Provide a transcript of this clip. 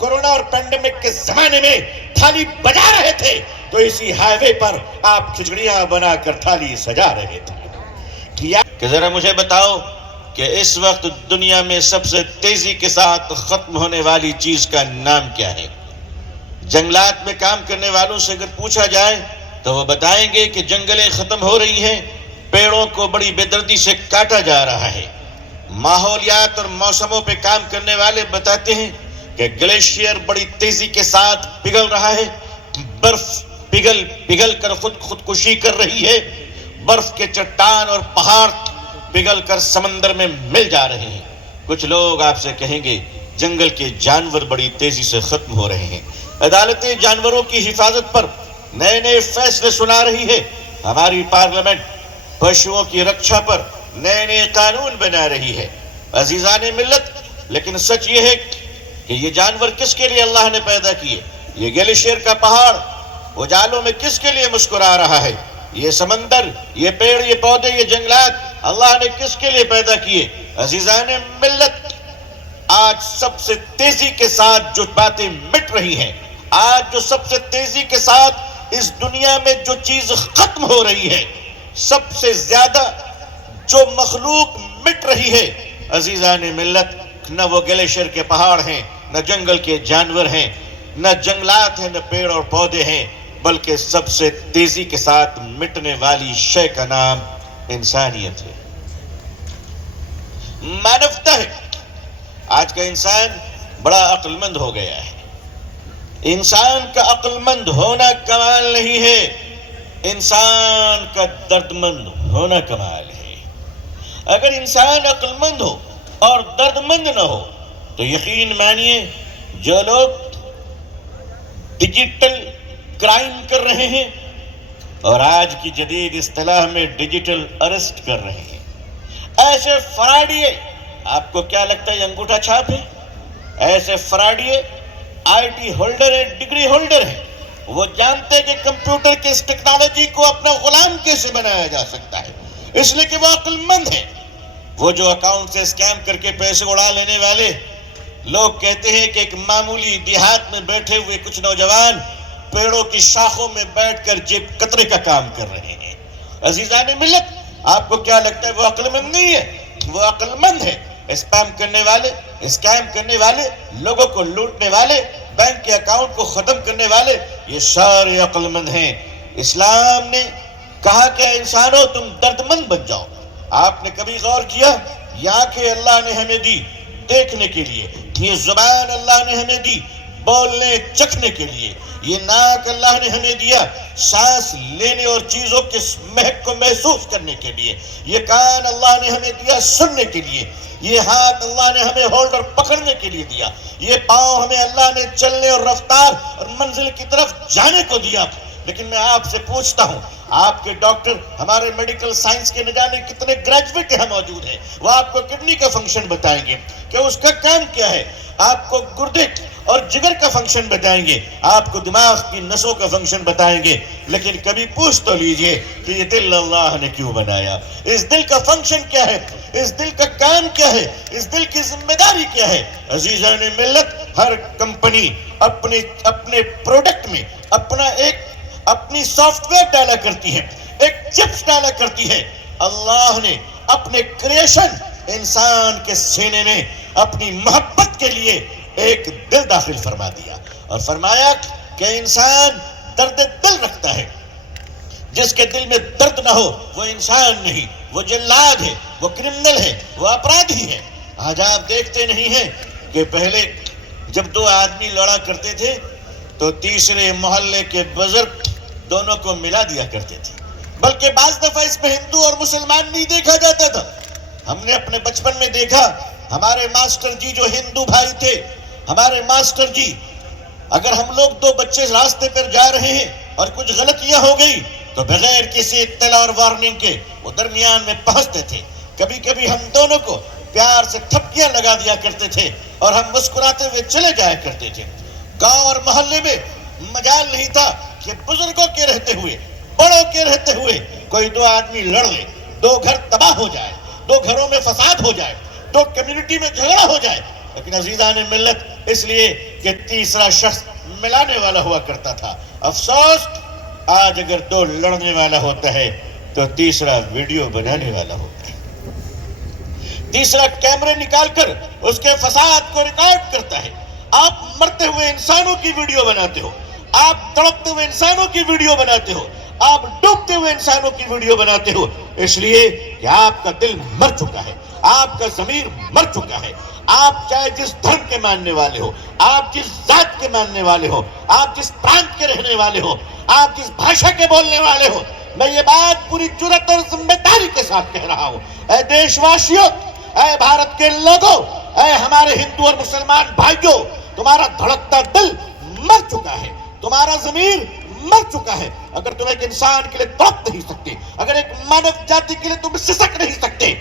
Corona اور pandemic کے زمانے میں تھالی بجا رہے تھے تو اسی ہائی وے پر آپ کھچڑیاں بنا کر تھالی سجا رہے تھے. کہ ذرا مجھے بتاؤ کہ اس وقت دنیا میں سب سے تیزی کے ساتھ ختم ہونے والی چیز کا نام کیا ہے؟ جنگلات میں کام کرنے والوں سے اگر پوچھا جائے تو وہ بتائیں گے کہ جنگلیں ختم ہو رہی ہیں، پیڑوں کو بڑی بے دردی سے کاٹا جا رہا ہے. ماحولیات اور موسموں پہ کام کرنے والے بتاتے ہیں کہ گلیشیئر بڑی تیزی کے ساتھ پگھل رہا ہے، برف پگھل کر خودکشی کر رہی ہے، برف کے چٹان اور پہاڑ پگھل کر سمندر میں مل جا رہے ہیں. کچھ لوگ آپ سے کہیں گے جنگل کے جانور بڑی تیزی سے ختم ہو رہے ہیں. عدالتیں جانوروں کی حفاظت پر نئے نئے فیصلے سنا رہی ہے. ہماری پارلیمنٹ پشوؤں کی رکشا پر نئے نئے قانون بنا رہی ہے. عزیزان ملت، لیکن سچ یہ ہے کہ یہ جانور کس کے لیے اللہ نے پیدا کیے؟ یہ گلیشیئر کا پہاڑ اجالوں میں کس کے لیے مسکرا رہا ہے؟ یہ سمندر، یہ پیڑ، یہ پودے، یہ جنگلات اللہ نے کس کے لیے پیدا کیے؟ عزیزان ملت، آج سب سے تیزی کے ساتھ جو باتیں مٹ رہی ہیں، آج جو سب سے تیزی کے ساتھ اس دنیا میں جو چیز ختم ہو رہی ہے، سب سے زیادہ جو مخلوق مٹ رہی ہے، عزیزان ملت، نہ وہ گلیشیئر کے پہاڑ ہیں، نہ جنگل کے جانور ہیں، نہ جنگلات ہیں، نہ پیڑ اور پودے ہیں، بلکہ سب سے تیزی کے ساتھ مٹنے والی شے کا نام انسانیت ہے، مانوتا ہے. آج کا انسان بڑا عقل مند ہو گیا ہے. انسان کا عقل مند ہونا کمال نہیں ہے، انسان کا درد مند ہونا کمال ہے. اگر انسان عقل مند ہو اور درد مند نہ ہو تو یقین مانیے جو لوگ ڈیجیٹل کرائم کر رہے ہیں اور آج کی جدید اصطلاح میں ڈیجیٹل ارسٹ کر رہے ہیں، ایسے فراڈیے، آپ کو کیا لگتا ہے یہ انگوٹھا چھاپ ہے؟ ایسے فراڈیے آئی ٹی ہولڈر ہیں، ڈگری ہولڈر ہیں. وہ جانتے ہیں کہ کمپیوٹر کے اس ٹیکنالوجی کو اپنا غلام کیسے بنایا جا سکتا ہے، اس لیے کہ وہ عقل مند ہیں. وہ جو اکاؤنٹ سے اسکیم کر کے پیسے اڑا لینے والے لوگ کہتے ہیں کہ ایک معمولی دیہات میں بیٹھے ہوئے کچھ نوجوان پیڑوں کی شاخوں میں بیٹھ کر جیب کترے کا کام کر رہے ہیں. عزیزان ملت، آپ کو کیا لگتا ہے وہ عقل مند نہیں ہے؟ وہ عقل مند ہے. اسپیم کرنے والے، اسکیم کرنے والے، لوگوں کو لوٹنے والے، بینک کے اکاؤنٹ کو ختم کرنے والے، یہ سارے عقل مند ہیں. اسلام نے کہا کہ انسانوں تم درد مند بن جاؤ. آپ نے کبھی غور کیا؟ یہ آنکھیں اللہ نے ہمیں دی دیکھنے کے لیے، یہ زبان اللہ نے ہمیں دی بولنے چکھنے کے لیے، یہ ناک اللہ نے ہمیں دیا سانس لینے اور چیزوں کے مہک کو محسوس کرنے کے لیے، یہ کان اللہ نے ہمیں دیا سننے کے لیے، یہ ہاتھ اللہ نے ہمیں ہولڈ اور پکڑنے کے لیے دیا، یہ پاؤں ہمیں اللہ نے چلنے اور رفتار اور منزل کی طرف جانے کو دیا. لیکن میں آپ سے پوچھتا ہوں، آپ کے ڈاکٹر، ہمارے میڈیکل سائنس کے نہ جانے کتنے گریجویٹ یہاں موجود ہیں، وہ آپ کو کڈنی کا فنکشن بتائیں گے کہ اس کا کام کیا ہے، آپ کو گردے اور جگر کا فنکشن بتائیں گے، آپ کو دماغ کی نسوں کا فنکشن بتائیں گے. لیکن کبھی پوچھ تو لیجئے کہ یہ دل اللہ نے کیوں بنایا؟ اس دل کا فنکشن کیا ہے؟ اس دل کا کام کیا ہے؟ اس دل کی ذمہ داری کیا ہے؟ عزیزان ملت، ہر کمپنی اپنے پروڈکٹ میں اپنی سافٹ ویئر ڈالا کرتی ہے، ایک چپس ڈالا کرتی ہے. اللہ نے اپنے کریشن انسان کے سینے میں اپنی محبت کے لیے ایک دل داخل فرما دیا اور فرمایا کہ انسان درد دل رکھتا ہے. جس کے دل میں درد نہ ہو وہ انسان نہیں، وہ جلاد ہے، وہ کرمنل ہے، وہ اپرادھی ہے. آج آپ دیکھتے نہیں ہیں کہ پہلے جب دو آدمی لڑا کرتے تھے تو تیسرے محلے کے بزرگ دونوں کو ملا دیا کرتے تھے، بلکہ بعض دفعہ اس میں ہندو اور مسلمان نہیں دیکھا جاتا تھا. ہم نے اپنے بچپن میں دیکھا ہمارے ماسٹر جی جو ہندو بھائی تھے، ہمارے ماسٹر جی، اگر ہم لوگ دو بچے راستے پر جا رہے ہیں اور کچھ غلطیاں ہو گئی تو بغیر کسی اطلاع اور وارننگ کے وہ درمیان میں پہنچتے تھے. کبھی کبھی ہم دونوں کو پیار سے تھپکیاں لگا دیا کرتے تھے اور ہم مسکراتے ہوئے چلے جایا کرتے تھے. گاؤں اور محلے میں مجال نہیں تھا کہ بزرگوں کے رہتے ہوئے، بڑوں کے رہتے ہوئے کوئی دو آدمی لڑ لے، دو گھر تباہ ہو جائے، دو گھروں میں فساد ہو جائے، دو کمیونٹی میں جھگڑا ہو جائے. لیکن عزیزان ملت، اس لیے کہ تیسرا شخص ملانے والا ہوا کرتا تھا. افسوس آج اگر دو لڑنے والا ہوتا ہے تو تیسرا ویڈیو بنانے والا ہوتا ہے. تیسرا کیمرے نکال کر اس کے فساد کو ریکارڈ کرتا ہے. آپ مرتے ہوئے انسانوں کی ویڈیو بناتے ہو, آپ تڑپتے ہوئے انسانوں کی ویڈیو بناتے ہو, آپ ڈوبتے ہوئے انسانوں کی ویڈیو بناتے ہو, اس لیے کہ آپ کا دل مر چکا ہے, آپ کا ضمیر مر چکا ہے. آپ چاہے جس دھرم کے ماننے والے ہو, آپ جس ذات کے ماننے والے ہو, آپ جس پرانت کے رہنے والے ہو, آپ جس بھاشا کے بولنے والے ہو, میں یہ بات پوری جرات اور ذمہ داری کے ساتھ کہہ رہا ہوں. اے دیش واسیوں, اے بھارت کے لوگوں, اے ہمارے ہندو اور مسلمان بھائیوں, تمہارا دھڑکتا دل مر چکا ہے, تمہارا ضمیر مر چکا ہے. اگر تم ایک انسان کے لیے تڑپ نہیں سکتے, اگر ایک مانو جاتی کے لیے تم سسک نہیں سکتے,